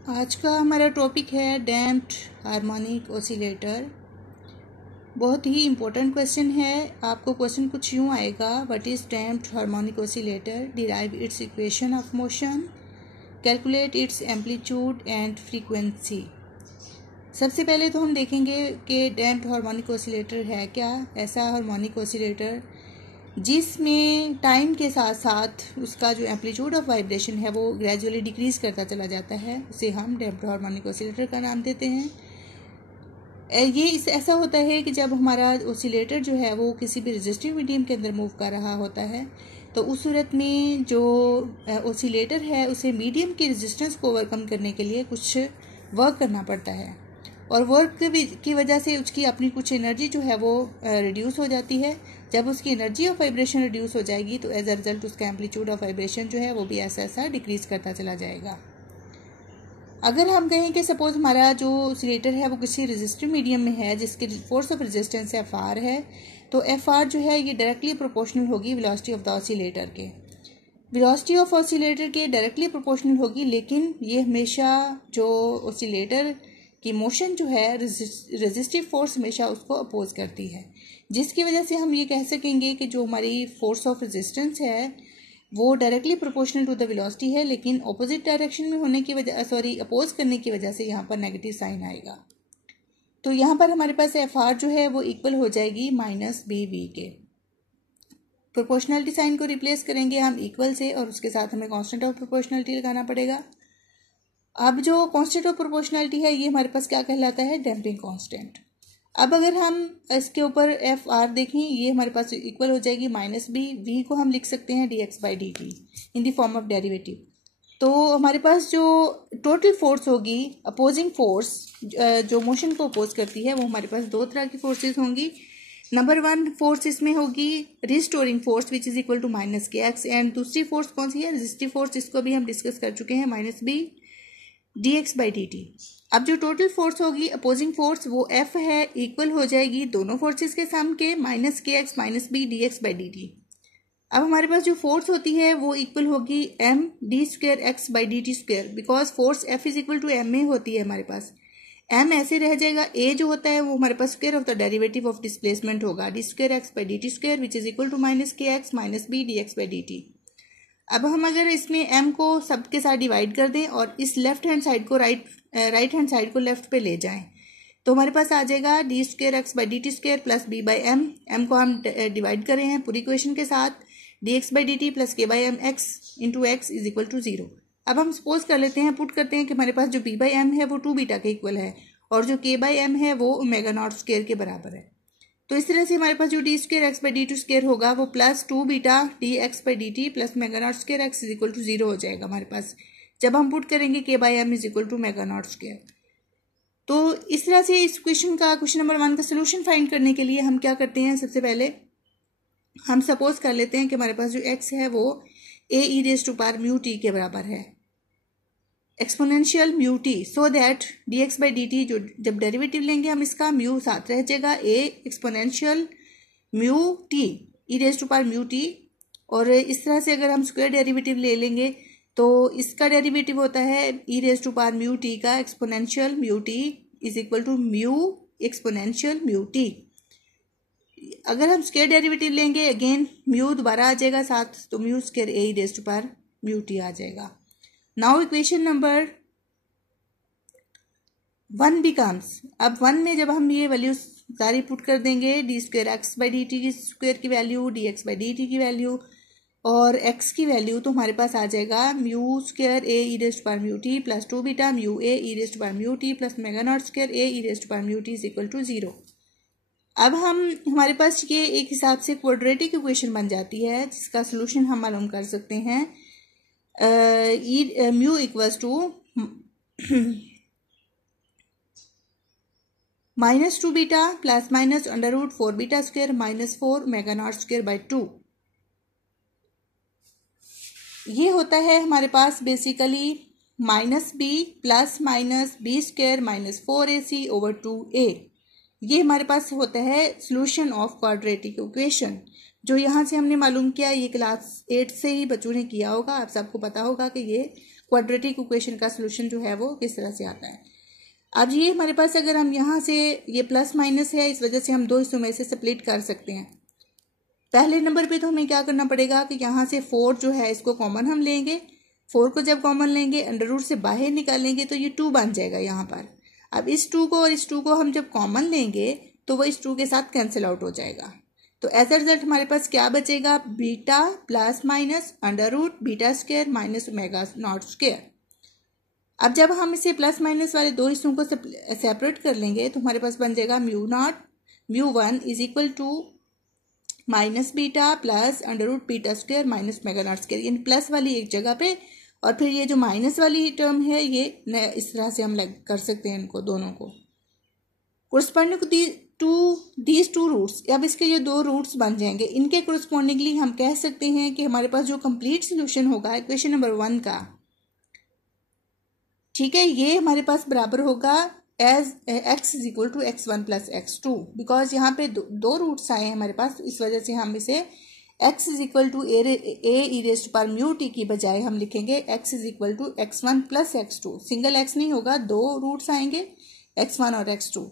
आज का हमारा टॉपिक है डैम्प्ड हार्मोनिक ऑसिलेटर। बहुत ही इम्पोर्टेंट क्वेश्चन है। आपको क्वेश्चन कुछ यूँ आएगा, what is damped harmonic oscillator, derive it's equation of motion, calculate its amplitude and frequency. सबसे पहले तो हम देखेंगे कि डैम्प्ड हार्मोनिक ऑसिलेटर है क्या। ऐसा हार्मोनिक ऑसिलेटर जिसमें टाइम के साथ साथ उसका जो एम्पलीट्यूड ऑफ वाइब्रेशन है वो ग्रेजुअली डिक्रीज करता चला जाता है, उसे हम डैम्प्ड हार्मोनिक ऑसिलेटर का नाम देते हैं। ये ऐसा होता है कि जब हमारा ऑसिलेटर जो है वो किसी भी रेजिस्टिव मीडियम के अंदर मूव कर रहा होता है तो उस सूरत में जो ऑसिलेटर है उसे मीडियम की रेजिस्टेंस को ओवरकम करने के लिए कुछ वर्क करना पड़ता है, और वर्क की वजह से उसकी अपनी कुछ एनर्जी जो है वो रिड्यूस हो जाती है। जब उसकी एनर्जी ऑफ वाइब्रेशन रिड्यूस हो जाएगी तो एज अ रिजल्ट उसका एम्पलीट्यूड ऑफ वाइब्रेशन जो है वो भी ऐसा ऐसा डिक्रीज करता चला जाएगा। अगर हम कहें कि सपोज हमारा जो ऑसिलेटर है वो किसी रेजिस्टिव मीडियम में है जिसकी force of resistance F R है, तो एफ आर जो है ये डायरेक्टली प्रोपोर्शनल होगी वेलोसिटी ऑफ द ऑसिलेटर के। वेलोसिटी ऑफ ऑसिलेटर के डायरेक्टली प्रोपोर्शनल होगी, लेकिन ये हमेशा जो ऑसिलेटर की मोशन जो है रेजिस्टिव फोर्स हमेशा उसको अपोज करती है, जिसकी वजह से हम ये कह सकेंगे कि जो हमारी फोर्स ऑफ रेजिस्टेंस है वो directly proportional to the velocity है, लेकिन ऑपोजिट डायरेक्शन में होने की वजह अपोज करने की वजह से यहाँ पर नेगेटिव साइन आएगा। तो यहाँ पर हमारे पास एफ आर जो है वो इक्वल हो जाएगी माइनस बी वी के। प्रोपोर्शनलिटी साइन को रिप्लेस करेंगे हम इक्वल से, और उसके साथ हमें कांस्टेंट ऑफ प्रोपोर्शनलिटी लगाना पड़ेगा। अब जो कांस्टेंट ऑफ प्रोपोर्शनलिटी है ये हमारे पास क्या कहलाता है, डैम्पिंग कांस्टेंट। अब अगर हम इसके ऊपर एफ आर देखें, ये हमारे पास इक्वल हो जाएगी माइनस बी, वी को हम लिख सकते हैं D x by D T in the form of derivative. तो हमारे पास जो टोटल फोर्स होगी, अपोजिंग फोर्स जो मोशन को अपोज करती है, वो हमारे पास दो तरह की फोर्सेस होंगी। नंबर वन फोर्स इसमें होगी restoring force which is equal to minus के एक्स, एंड दूसरी फोर्स कौन सी है, रेजिस्टिव फोर्स, जिसको भी हम डिस्कस कर चुके हैं, minus B D x by D T. अब जो टोटल फोर्स होगी अपोजिंग फोर्स वो एफ है, इक्वल हो जाएगी दोनों फोर्सेस के सम के माइनस के x minus B D x by D T. अब हमारे पास जो फोर्स होती है वो इक्वल होगी m d square x by D T square, because force F is equal to m में होती है हमारे पास। एम ऐसे रह जाएगा, ए जो होता है वो हमारे पास square of the derivative of displacement होगा, D square x by D T square which is equal to minus के x minus B D x by D T. अब हम अगर इसमें m को सबके साथ डिवाइड कर दें और इस लेफ्ट हैंड साइड को राइट हैंड साइड को लेफ्ट पे ले जाएं, तो हमारे पास आ जाएगा d square x by D T square plus b by m को हम डिवाइड कर रहे हैं पूरी इक्वेशन के साथ, D x by D T plus K by M X into X is equal to zero. अब हम सपोज कर लेते हैं, पुट करते हैं कि हमारे पास जो बी बाई एम है वो 2 बीटा के इक्वल है और जो के बाई एम है वो ओमेगा नॉट स्क्वेयर के बराबर है। तो इस तरह से हमारे पास जो d square x by d two square होगा वो plus 2 beta d x by D T plus omega not square x is equal to zero हो जाएगा हमारे पास, जब हम पुट करेंगे k by m is equal to omega not square. तो इस तरह से इस क्वेश्चन नंबर 1 का सोल्यूशन फाइंड करने के लिए हम क्या करते हैं, सबसे पहले हम सपोज कर लेते हैं कि हमारे पास जो एक्स है वो A E raise to power mu T के बराबर है, exponential mu T, so that D x by D T जो जब डेरिवेटिव लेंगे हम इसका म्यू साथ रह जाएगा, a exponential mu t e raise to power mu t. और इस तरह से अगर हम स्क्वायर डेरिवेटिव ले लेंगे तो इसका डेरिवेटिव होता है E raise to power mu T का exponential mu T is equal to mu exponential mu T. अगर हम स्क्वायर डेरिवेटिव लेंगे अगेन म्यू दोबारा आ जाएगा साथ, तो mu square A E raise to power mu T आ जाएगा। नाउ इक्वेशन नंबर 1 बिकम्स, अब 1 में जब हम ये वैल्यू सारी पुट कर देंगे, D square x by D T square की value, D x by D T की वैल्यू और एक्स की वैल्यू, तो हमारे पास आ जाएगा mu square A E raise to power mu T plus 2 beta mu A E raise to power mu T plus omega not square A E raise to power mu T is equal to zero. अब हमारे पास ये एक हिसाब से quadratic equation बन जाती है जिसका सोल्यूशन हम मालूम कर सकते हैं, mu equals to minus 2 beta plus minus under root 4 beta square minus 4 omega not square by 2। ये होता है हमारे पास basically minus B plus minus B square minus 4ac over 2a। ये हमारे पास होता है सोल्यूशन ऑफ क्वाड्रेटिक इक्वेशन। जो यहाँ से हमने मालूम किया ये क्लास 8 से ही बच्चों ने किया होगा। आप सबको पता होगा कि ये क्वाड्रेटिक इक्वेशन का सोल्यूशन जो है वो किस तरह से आता है। अब ये हमारे पास अगर हम यहाँ से ये प्लस माइनस है, इस वजह से हम दो हिस्सों में से स्प्लिट कर सकते हैं। पहले नंबर पे तो हमें क्या करना पड़ेगा कि यहाँ से 4 जो है इसको कॉमन हम लेंगे। 4 को जब कॉमन लेंगे अंडर रूट से बाहर निकालेंगे तो ये 2 बन जाएगा यहाँ पर। अब इस 2 को और इस 2 को हम जब कॉमन लेंगे तो वो इस 2 के साथ कैंसिल आउट हो जाएगा। तो एज अ रिजल्ट हमारे पास क्या बचेगा, beta plus minus under root beta square minus omega not square. अब जब हम इसे प्लस माइनस वाले दो हिस्सों को सेपरेट कर लेंगे तो हमारे पास बन जाएगा μ1 is equal to minus beta plus under root beta square minus omega not square, यानी प्लस वाली एक जगह पे और फिर ये जो माइनस वाली टर्म है ये इस तरह से हम कर सकते हैं इनको दोनों को कोरस्पॉन्डिंग टू दीज 2 रूट्स। अब इसके जो 2 रूट्स बन जाएंगे इनके कोरस्पॉन्डिंगली हम कह सकते हैं कि हमारे पास जो कंप्लीट सोल्यूशन होगा इक्वेशन नंबर 1 का, ठीक है, ये हमारे पास बराबर होगा as x is equal to x1 plus x2। Because यहाँ पे दो रूट्स आए हैं हमारे पास, इस वजह से हम इसे x is equal to a e raise to power mu t की बजाय हम लिखेंगे x is equal to x1 plus x2। Single x नहीं होगा, दो रूट्स आएंगे x1 और x2।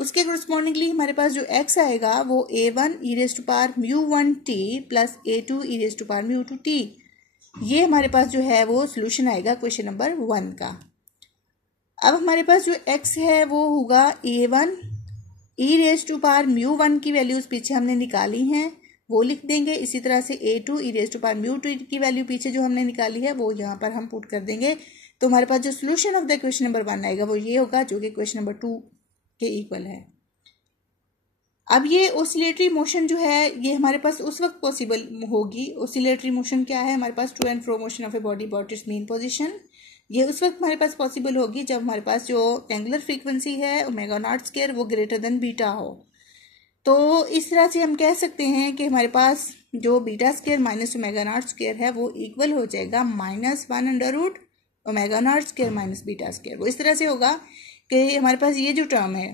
उसके कोरस्पॉन्डिंगली हमारे पास जो x आएगा वो a1 e raise to power mu 1 t plus a2 e raise to power mu 2 t. ये हमारे पास जो है वो सोल्यूशन आएगा क्वेश्चन नंबर 1 का। अब हमारे पास जो x है वो होगा a1 e raise to power mu 1 की वैल्यूज पीछे हमने निकाली हैं वो लिख देंगे। इसी तरह से a2 e raise to power mu 2 की वैल्यू पीछे जो हमने निकाली है वो यहाँ पर हम पुट कर देंगे। तो हमारे पास जो solution of the question number 1 आएगा वो ये होगा जो कि क्वेश्चन नंबर 2 के इक्वल है। अब ये ऑसिलेटरी मोशन जो है ये हमारे पास उस वक्त पॉसिबल होगी। ऑसिलेटरी मोशन क्या है, हमारे पास to and fro motion of a body about its mean position. ये उस वक्त हमारे पास पॉसिबल होगी जब हमारे पास जो एंगुलर फ्रीक्वेंसी है ओमेगा नॉट स्क्वायर वो ग्रेटर देन बीटा हो। तो इस तरह से हम कह सकते हैं कि हमारे पास जो beta square minus omega not square है वो इक्वल हो जाएगा -1 under root omega not square minus beta square. वो इस तरह से होगा कि हमारे पास ये जो टर्म है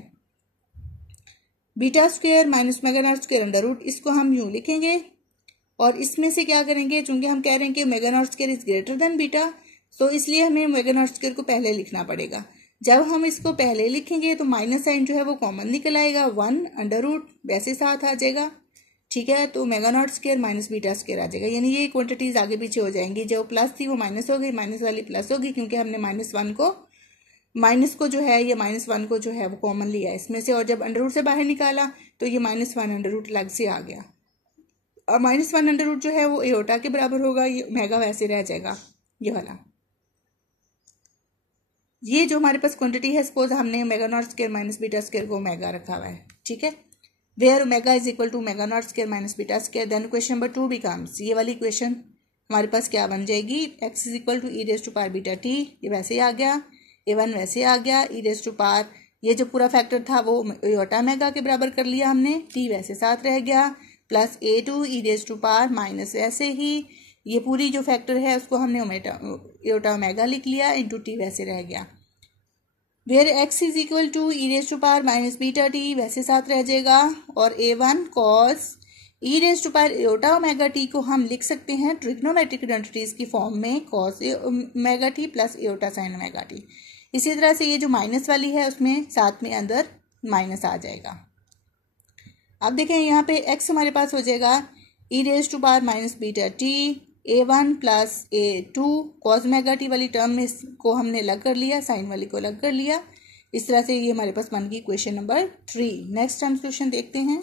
beta square minus omega not square under root, इसको हम यूं लिखेंगे और इसमें से क्या करेंगे, चूंकि हम कह रहे हैं कि omega naught square is greater than beta तो इसलिए हमें ओमेगा नॉट स्क्वायर को पहले लिखना पड़ेगा। जब हम इसको पहले लिखेंगे तो माइनस साइन जो है वो कॉमन निकल आएगा, 1 अंडर रूट वैसे साथ आ जाएगा, ठीक है। तो omega not square minus beta square आ जाएगा, यानी ये क्वांटिटीज आगे पीछे हो जाएंगी। जो प्लस थी वो माइनस हो गई, माइनस वाली प्लस होगी क्योंकि हमने माइनस को जो है ये -1 को जो है वो कॉमन लिया इसमें से, और जब अंडर रूट से बाहर निकाला तो ये -1 अंडर रूट अलग से आ गया। अब -1 अंडर रूट जो है वो एओटा के बराबर होगा, ये ओमेगा वैसे रह जाएगा ये वाला। ये जो हमारे पास क्वांटिटी है सपोज हमने omega not square minus beta square को ओमेगा रखा हुआ है, ठीक है, where omega is equal to omega not square minus beta square. Then question number 2 becomes, ये वाली क्वेश्चन हमारे पास क्या बन जाएगी, x is equal to e raise to power beta t, ये वैसे ही आ गया, a1 वैसे आ गया, ई रेज़ टू पावर ये जो पूरा फैक्टर था वो एओटा ओमेगा के बराबर कर लिया हमने, t वैसे साथ रह गया, plus a2 e raise to power minus ऐसे ही ये पूरी जो फैक्टर है उसको हमने एओटा ओमेगा लिख लिया इंटू टी वैसे रह गया। Where x is equal to e raise to power minus beta t वैसे साथ रह जाएगा, और a1 cos e raise to power iota omega t को हम लिख सकते हैं ट्रिग्नोमेट्रिक क्वांटिटीज की फॉर्म में cos omega t plus iota sine omega t. इसी तरह से ये जो माइनस वाली है उसमें साथ में अंदर माइनस आ जाएगा। अब देखें यहाँ पे x हमारे पास हो जाएगा e raise to power minus beta t a1 plus a2 cos omega t वाली टर्म में इसको हमने अलग कर लिया, साइन वाली को अलग कर लिया। इस तरह से ये हमारे पास बन गई क्वेश्चन नंबर 3। नेक्स्ट हम सोल्यूशन देखते हैं।